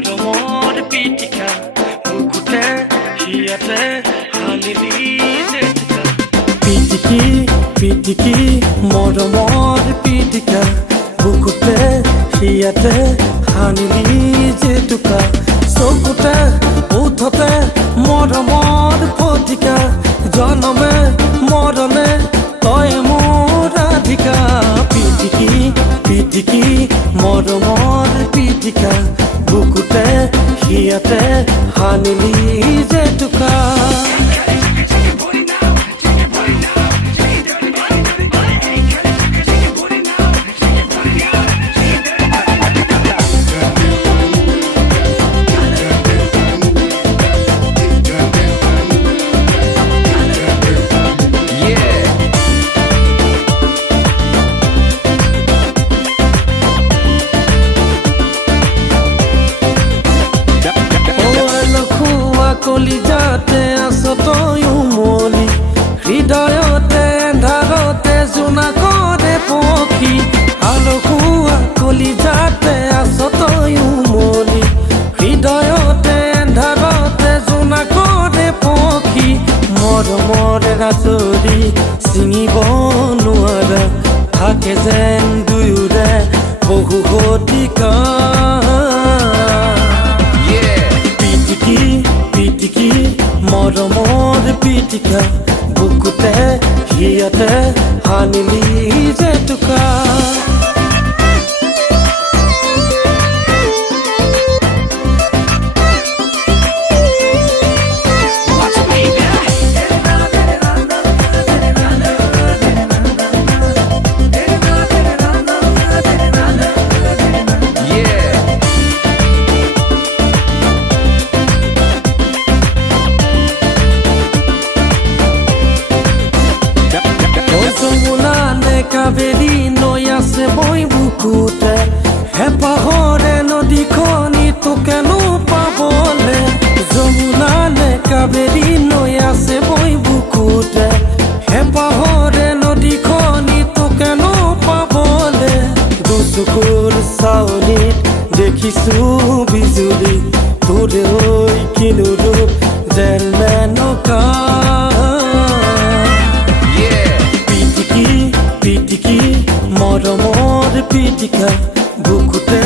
মৰমৰ পিটিকা বুকুতে হিয়াতে হালিলি জেতুকা পিটিকি পিটিকি মৰমৰ পিটিকা বুকুতে হিয়াতে হালিলি জেতুকা চকুতে উঠতে মৰমৰ ফটিকা জনমে মৰণে তই মোৰ ৰাধিকা পিটিকি পিটিকি মৰমৰ পিটিকা বুকুতে হিয়াতে হানিলি জেতুকা কলিজাতে আছ তই উমলি হৃদয়তে এন্ধাৰতে জোনা কৰে পক্ষী আলসুৱা কলিজাতে আছ তই উমলি হৃদয়তে এন্ধাৰতে জোনা কৰে পক্ষী মৰমৰ ৰাজৰি চিঙিব নোৱাৰা থাকে যেন দুয়োৰে বহু শতিকা পিটিকি মৰমৰ পিটিকা বুকুতে হিয়াতে হানিলি জেতুকা কাবেৰী নৈ আছে বৈ বুকুতে হেঁপাহৰে নদীখনি তোকেনো পাবলে যমুনানে কাবেৰী নৈ আছে বৈ বুকুতে হেঁপাহৰে নদীখনি তোকেনো পাবলে দুচকুৰ চাৱনিত দেখিছো বিজুলী তোৰে হৈ কিনো ৰূপ যেন মেনকা পিটিকি মৰমৰ পিটিকা বুকুতে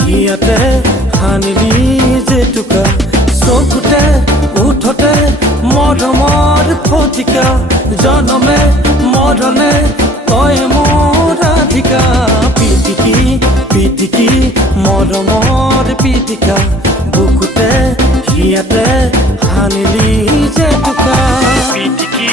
হিয়াতে হানিলি জেতুকা চকুতে উঠতে মৰমৰ ফটিকা জনমে মৰণে তই মোৰ ৰাধিকা পিটিকি পিটিকি মৰমৰ পিটিকা বুকুতে হিয়াতে হানিলি জেতুকা পিটিকি